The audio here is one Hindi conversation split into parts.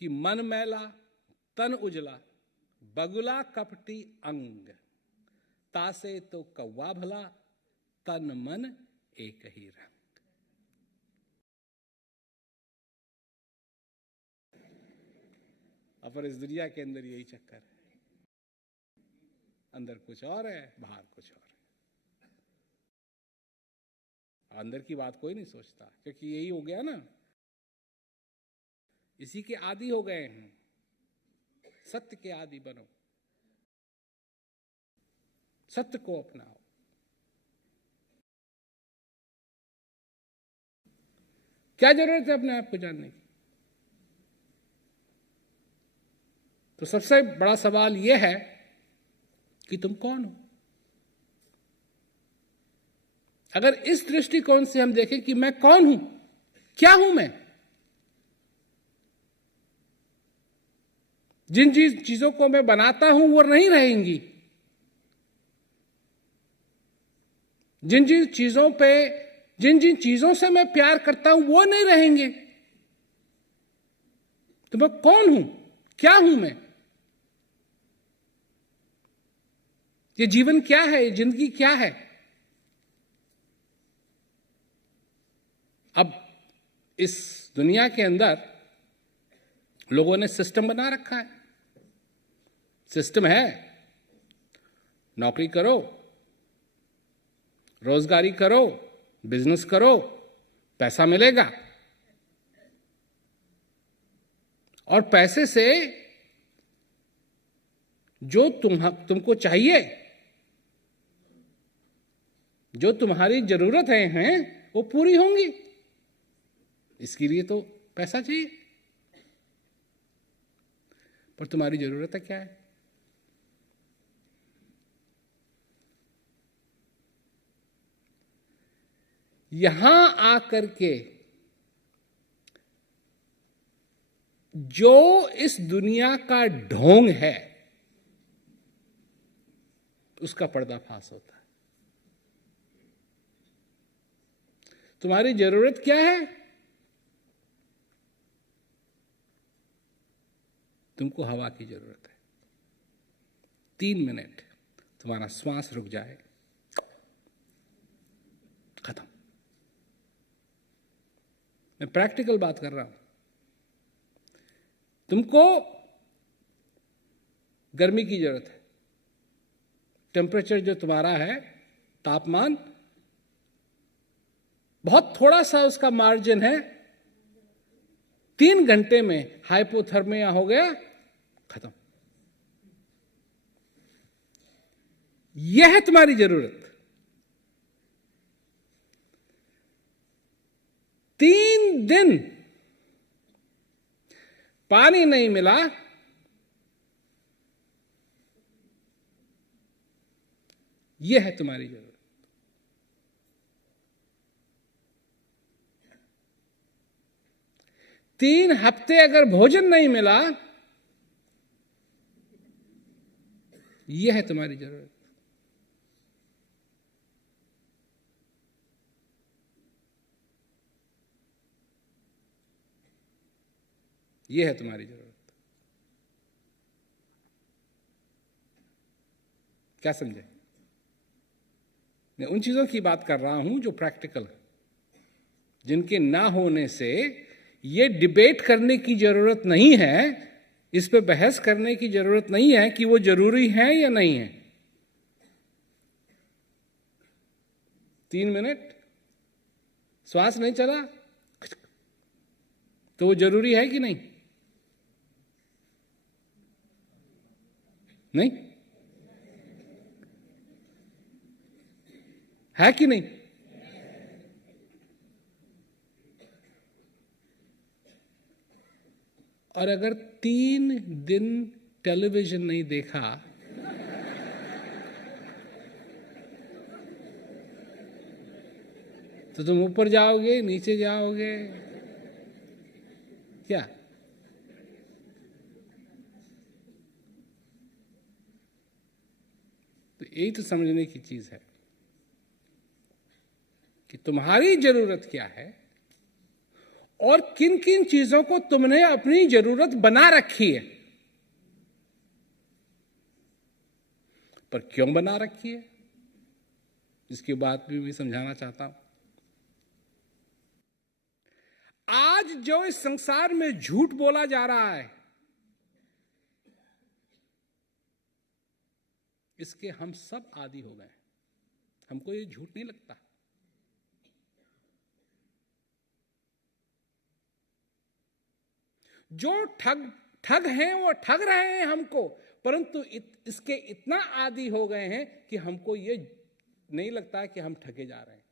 कि मन मैला तन उजला बगुला कपटी अंग, तासे तो कौवा भला तन मन एक ही रंग। पर इस दुनिया के अंदर यही चक्कर है, अंदर कुछ और है, बाहर कुछ और है। अंदर की बात कोई नहीं सोचता, क्योंकि यही हो गया ना, इसी के आदी हो गए हैं। सत्य के आदी बनो, सत्य को अपनाओ। क्या जरूरत है अपने आप को जानने की? तो सबसे बड़ा सवाल यह है कि तुम कौन हो। अगर इस दृष्टिकोण से हम देखें कि मैं कौन हूं, क्या हूं मैं, जिन चीजों को मैं बनाता हूं वो नहीं रहेंगी, जिन जिन चीजों से मैं प्यार करता हूं वो नहीं रहेंगे। तो मैं कौन हूं, क्या हूं मैं, ये जीवन क्या है, ये जिंदगी क्या है। अब इस दुनिया के अंदर लोगों ने सिस्टम बना रखा है। सिस्टम है, नौकरी करो, रोजगारी करो, बिजनेस करो, पैसा मिलेगा, और पैसे से जो तुमको चाहिए, जो तुम्हारी जरूरतें हैं वो पूरी होंगी। इसके लिए तो पैसा चाहिए। पर तुम्हारी जरूरत क्या है? यहां आकर के जो इस दुनिया का ढोंग है उसका पर्दाफाश होता है। तुम्हारी जरूरत क्या है? तुमको हवा की जरूरत है। 3 मिनट तुम्हारा श्वास रुक जाए, खत्म। मैं प्रैक्टिकल बात कर रहा हूं। तुमको गर्मी की जरूरत है, टेम्परेचर जो तुम्हारा है, तापमान, बहुत थोड़ा सा उसका मार्जिन है, 3 घंटे में हाइपोथर्मिया हो गया, खत्म। यह है तुम्हारी जरूरत। 3 दिन पानी नहीं मिला, यह है तुम्हारी जरूरत। 3 हफ्ते अगर भोजन नहीं मिला, यह है तुम्हारी जरूरत। यह है तुम्हारी जरूरत। क्या समझे? मैं उन चीजों की बात कर रहा हूं जो प्रैक्टिकल है, जिनके ना होने से ये डिबेट करने की जरूरत नहीं है, इस पे बहस करने की जरूरत नहीं है कि वो जरूरी है या नहीं है। 3 मिनट श्वास नहीं चला तो वो जरूरी है कि नहीं? नहीं है कि नहीं? और अगर 3 दिन टेलीविजन नहीं देखा तो तुम ऊपर जाओगे, नीचे जाओगे, क्या? तो यही तो समझने की चीज है कि तुम्हारी जरूरत क्या है और किन किन चीजों को तुमने अपनी जरूरत बना रखी है, पर क्यों बना रखी है, इसकी बात भी मैं समझाना चाहता हूं। आज जो इस संसार में झूठ बोला जा रहा है, इसके हम सब आदी हो गए। हमको ये झूठ नहीं लगता। जो ठग हैं वो ठग रहे हैं हमको, परंतु इसके इतना आदी हो गए हैं कि हमको ये नहीं लगता कि हम ठगे जा रहे हैं।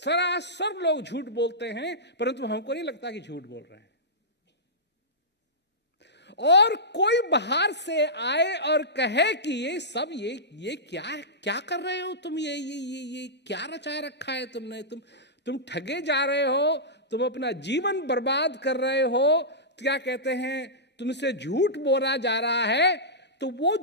सरासर लोग झूठ बोलते हैं, परंतु हमको नहीं लगता कि झूठ बोल रहे हैं। और कोई बाहर से आए और कहे कि ये सब ये क्या कर रहे हो तुम, ये क्या रचा रखा है तुमने, तुम ठगे जा रहे हो, तुम अपना जीवन बर्बाद कर रहे हो, क्या कहते हैं, तुमसे झूठ बोला जा रहा है। तो वो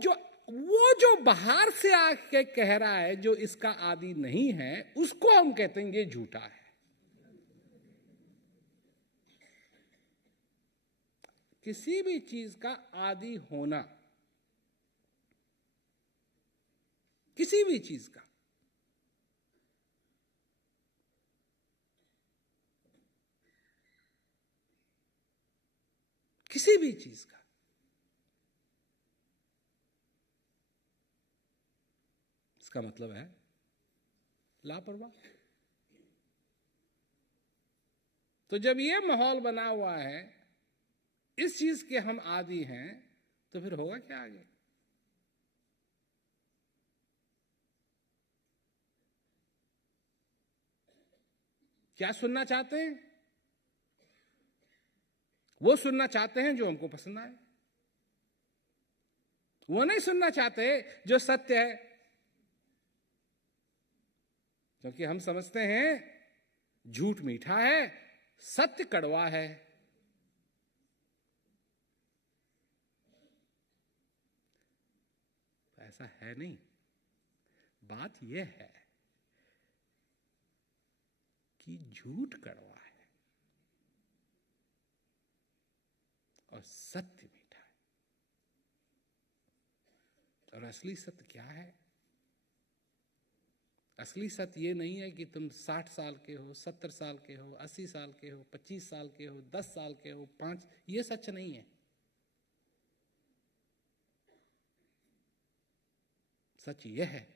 जो बाहर से आके कह रहा है, जो इसका आदी नहीं है, उसको हम कहते हैं ये झूठा है। किसी भी चीज का आदी होना, किसी भी चीज का, किसी भी चीज का, इसका मतलब है लापरवाह। तो जब ये माहौल बना हुआ है, इस चीज के हम आदी हैं, तो फिर होगा क्या आगे? क्या सुनना चाहते हैं? वो सुनना चाहते हैं जो हमको पसंद आए। वो नहीं सुनना चाहते जो सत्य है, क्योंकि हम समझते हैं झूठ मीठा है, सत्य कड़वा है। ऐसा है नहीं। बात यह है कि झूठ कड़वा है और सत्य मीठा है। और असली सत्य क्या है? असली सत्य ये नहीं है कि तुम 60 साल के हो, 70 साल के हो, 80 साल के हो, 25 साल के हो, 10 साल के हो, 5, ये सच नहीं है। सच यह है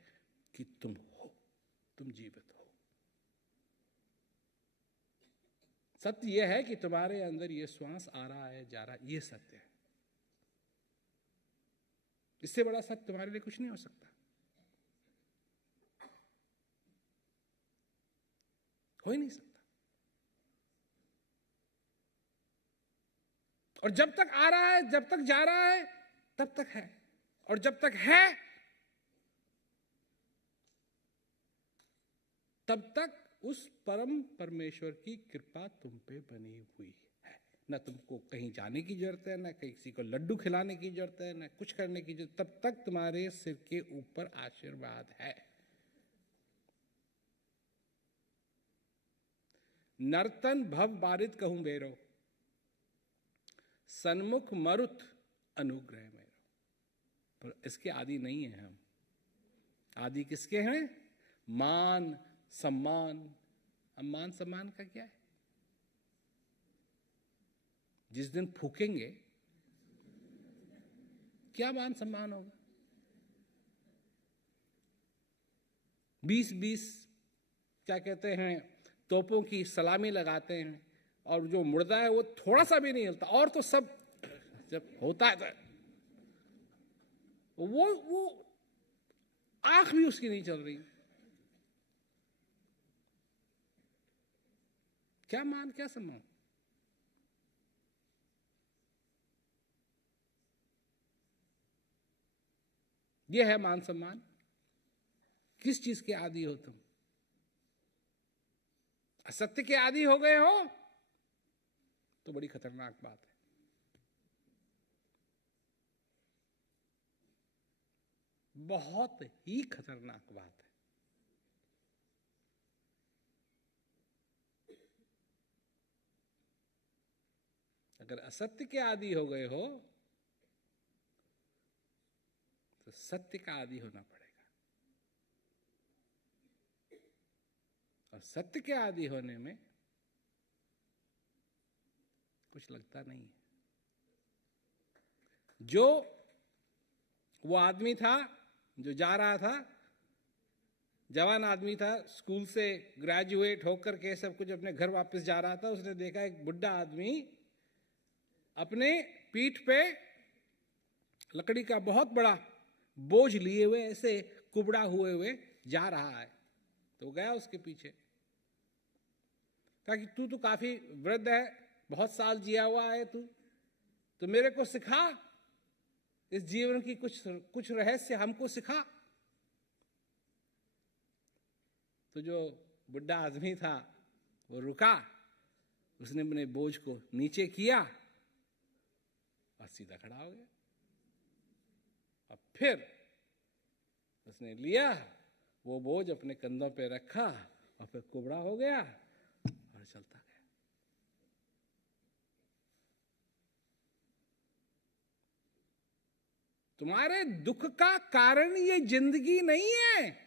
कि तुम हो, तुम जीवित हो। सत्य यह है कि तुम्हारे अंदर ये श्वास आ रहा है, जा रहा है, ये सत्य है। इससे बड़ा सत्य तुम्हारे लिए कुछ नहीं हो सकता, हो ही नहीं सकता। और जब तक आ रहा है, जब तक जा रहा है, तब तक है। और जब तक है, तब तक उस परम परमेश्वर की कृपा तुम पे बनी हुई है। ना तुमको कहीं जाने की जरूरत है, ना किसी को लड्डू खिलाने की जरूरत है, ना कुछ करने की जरूरत, तब तक तुम्हारे सिर के ऊपर आशीर्वाद है। नर्तन भव बारिद कहूं बेरो, सन्मुख मरुत अनुग्रह मेरो। पर इसके आदि नहीं है हम। आदि किसके हैं? मान सम्मान। अब मान सम्मान का क्या है? जिस दिन फूकेंगे, क्या मान सम्मान होगा? 20-20 क्या कहते हैं, तोपों की सलामी लगाते हैं, और जो मुर्दा है वो थोड़ा सा भी नहीं हिलता, और तो सब जब होता है तो वो आंख भी उसकी नहीं चल रही। क्या मान, क्या सम्मान? ये है मान सम्मान। किस चीज के आदी हो तुम? असत्य के आदी हो गए हो तो बड़ी खतरनाक बात है। बहुत ही खतरनाक बात है। अगर असत्य के आदी हो गए हो तो सत्य का आदी होना पड़ेगा, और सत्य के आदी होने में कुछ लगता नहीं है। जो वो आदमी था जो जा रहा था, जवान आदमी था, स्कूल से ग्रेजुएट होकर के सब कुछ अपने घर वापस जा रहा था, उसने देखा एक बुढ़ा आदमी अपने पीठ पे लकड़ी का बहुत बड़ा बोझ लिए हुए ऐसे कुबड़ा हुए जा रहा है। तो गया उसके पीछे, कहा कि तू तो काफी वृद्ध है, बहुत साल जिया हुआ है तू, तो मेरे को सिखा, इस जीवन की कुछ रहस्य हमको सिखा। तो जो बुढ़ा आदमी था वो रुका, उसने अपने बोझ को नीचे किया और सीधा खड़ा हो गया, और फिर उसने लिया वो बोझ अपने कंधों पे रखा और फिर कुबड़ा हो गया और चलता गया। तुम्हारे दुख का कारण ये जिंदगी नहीं है।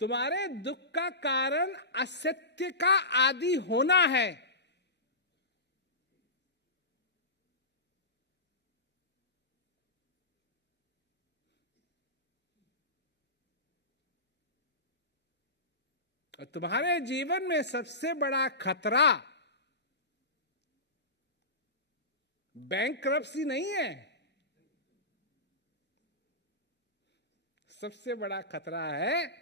तुम्हारे दुख का कारण असत्य का आदी होना है। और तुम्हारे जीवन में सबसे बड़ा खतरा बैंकरप्सी नहीं है, सबसे बड़ा खतरा है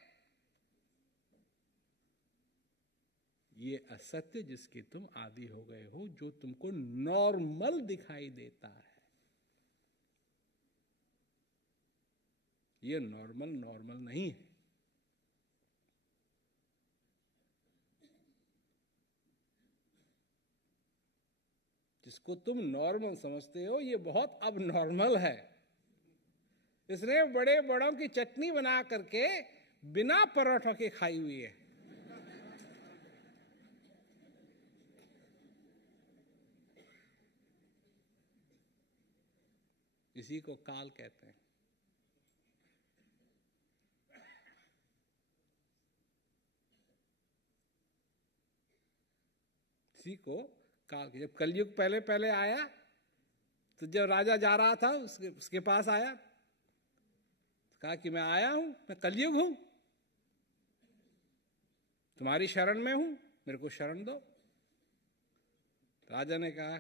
ये असत्य जिसके तुम आदी हो गए हो, जो तुमको नॉर्मल दिखाई देता है। ये नॉर्मल नहीं है। जिसको तुम नॉर्मल समझते हो ये बहुत अब नॉर्मल है। इसने बड़े बड़ों की चटनी बना करके बिना पराठों के खाई हुई है। इसी को काल कहते हैं। इसी को काल। जब कलयुग पहले पहले आया तो जब राजा जा रहा था उसके पास आया, तो कहा कि मैं आया हूं, मैं कलयुग हूं, तुम्हारी शरण में हूं, मेरे को शरण दो। राजा ने कहा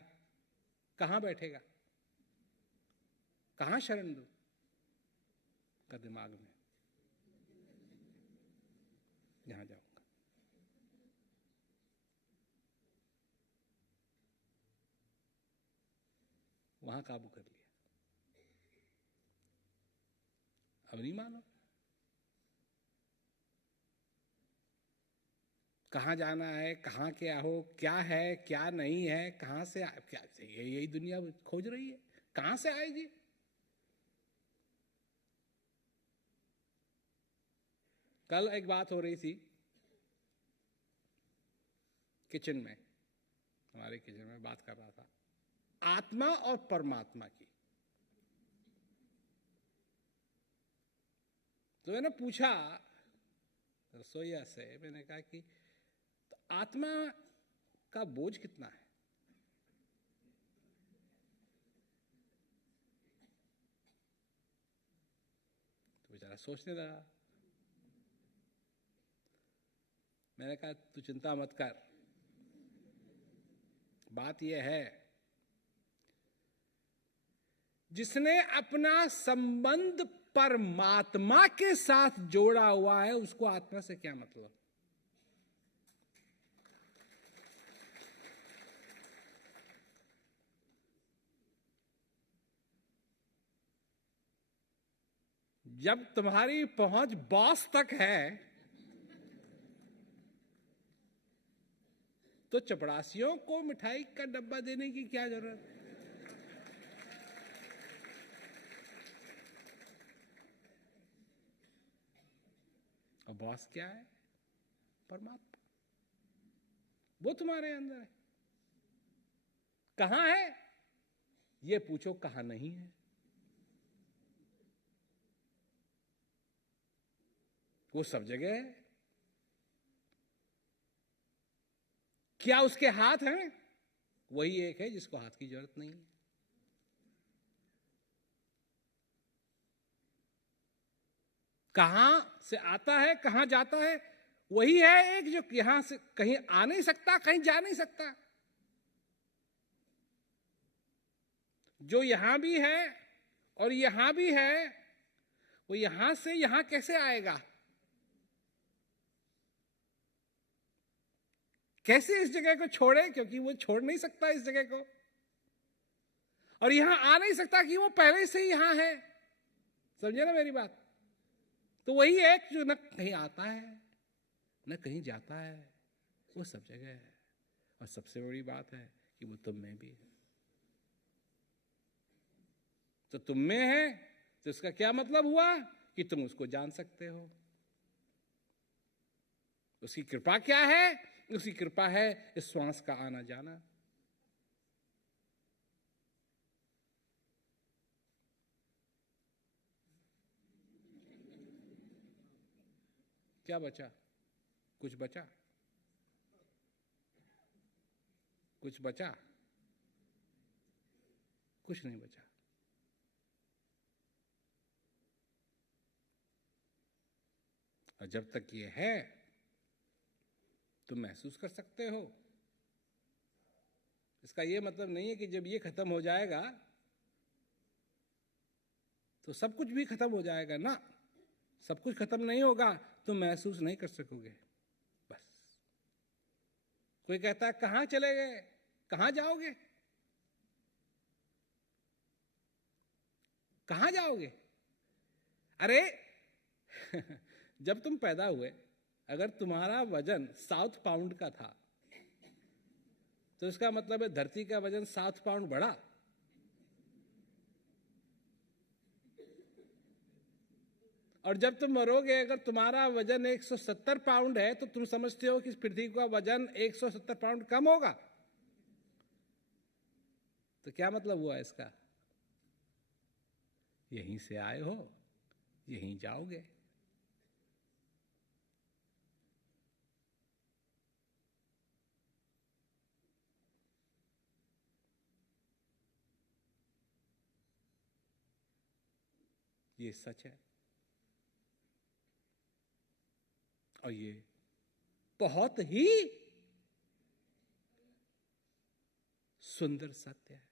कहां बैठेगा, कहां शरण दो? का दिमाग में, जहां जाऊंगा। वहां काबू कर लिया। अब नहीं मानो, कहां जाना है, कहां क्या हो, क्या है क्या नहीं है, कहां से क्या, यही दुनिया खोज रही है, कहां से आएगी। कल एक बात हो रही थी किचन में, हमारे किचन में बात कर रहा था आत्मा और परमात्मा की। तो मैंने पूछा रसोईया से, मैंने कहा कि तो आत्मा का बोझ कितना है? तो बेचारा सोचने लगा। मैंने कहा तू चिंता मत कर, बात यह है जिसने अपना संबंध परमात्मा के साथ जोड़ा हुआ है उसको आत्मा से क्या मतलब। जब तुम्हारी पहुंच बॉस तक है तो चपरासियों को मिठाई का डब्बा देने की क्या जरूरत है? और बॉस क्या है? परमात्मा। वो तुम्हारे अंदर है। कहां है ये पूछो, कहां नहीं है। वो सब जगह है। क्या उसके हाथ हैं? वही एक है जिसको हाथ की जरूरत नहीं है। कहां से आता है, कहां जाता है? वही है एक जो यहां से कहीं आ नहीं सकता, कहीं जा नहीं सकता। जो यहां भी है और यहां भी है, वो यहां से यहां कैसे आएगा? कैसे इस जगह को छोड़े? क्योंकि वो छोड़ नहीं सकता इस जगह को, और यहां आ नहीं सकता कि वो पहले से ही यहां है। समझे ना मेरी बात? तो वही एक जो न कहीं आता है न कहीं जाता है, वो सब जगह है। और सबसे बड़ी बात है कि वो तुम में भी है। तो तुम में है तो इसका क्या मतलब हुआ कि तुम उसको जान सकते हो। उसकी कृपा क्या है? उसकी कृपा है इस श्वास का आना जाना। क्या बचा? कुछ बचा? कुछ बचा? कुछ नहीं बचा। और जब तक ये है तुम महसूस कर सकते हो। इसका ये मतलब नहीं है कि जब ये खत्म हो जाएगा तो सब कुछ भी खत्म हो जाएगा ना। सब कुछ खत्म नहीं होगा, तुम महसूस नहीं कर सकोगे। बस। कोई कहता है कहां चले गए, कहां जाओगे? कहां जाओगे? अरे जब तुम पैदा हुए, अगर तुम्हारा वजन 7 पाउंड का था तो इसका मतलब है धरती का वजन 7 पाउंड बढ़ा। और जब तुम मरोगे, अगर तुम्हारा वजन 170 पाउंड है तो तुम समझते हो कि पृथ्वी का वजन 170 पाउंड कम होगा। तो क्या मतलब हुआ इसका? यहीं से आए हो, यहीं जाओगे। ये सच है। और ये बहुत ही सुंदर सत्य है,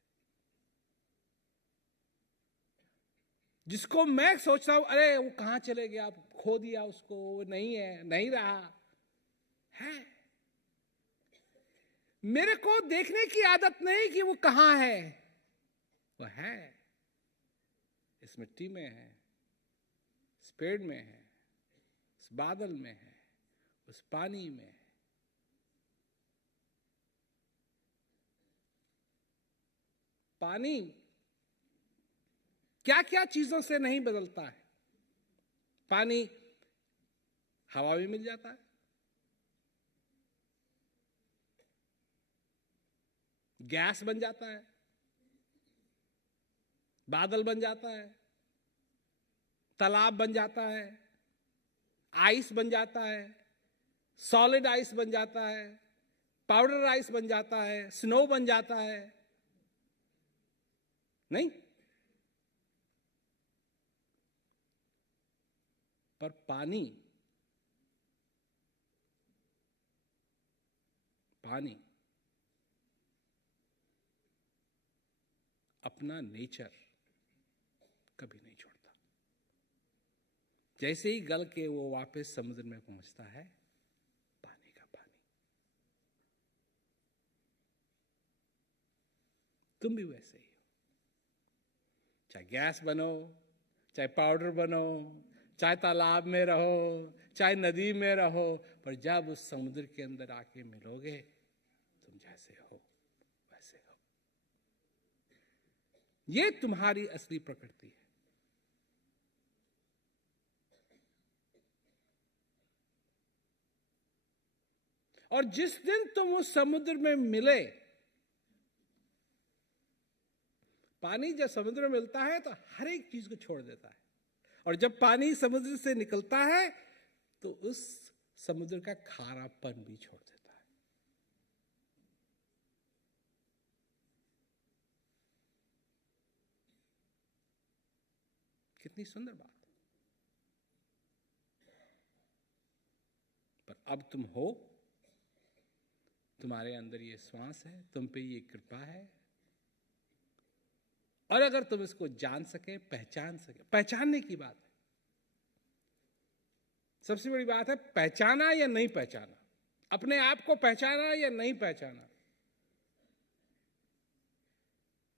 जिसको मैं सोच रहा हूं अरे वो कहां चले गया, आप खो दिया उसको, वो नहीं है, नहीं रहा है। मेरे को देखने की आदत नहीं कि वो कहां है। वो है, इस मिट्टी में है, इस पेड़ में है, इस बादल में है, उस पानी में है। पानी क्या क्या चीजों से नहीं बदलता है। पानी हवा भी मिल जाता है, गैस बन जाता है, बादल बन जाता है, तालाब बन जाता है, आइस बन जाता है, सॉलिड आइस बन जाता है, पाउडर आइस बन जाता है, स्नो बन जाता है। नहीं, पर पानी, पानी अपना नेचर कभी नहीं छोड़ता। जैसे ही गल के वो वापस समुद्र में पहुंचता है, पानी का पानी। तुम भी वैसे ही हो। चाहे गैस बनो, चाहे पाउडर बनो, चाहे तालाब में रहो, चाहे नदी में रहो, पर जब उस समुद्र के अंदर आके मिलोगे, तुम जैसे हो वैसे हो। ये तुम्हारी असली प्रकृति है। और जिस दिन तुम उस समुद्र में मिले, पानी जब समुद्र में मिलता है तो हर एक चीज को छोड़ देता है, और जब पानी समुद्र से निकलता है तो उस समुद्र का खारापन भी छोड़ देता है। कितनी सुंदर बात। पर अब तुम हो, तुम्हारे अंदर ये श्वास है, तुम पे ये कृपा है, और अगर तुम इसको जान सके, पहचान सके, पहचानने की बात है, सबसे बड़ी बात है पहचाना या नहीं पहचाना, अपने आप को पहचाना या नहीं पहचाना।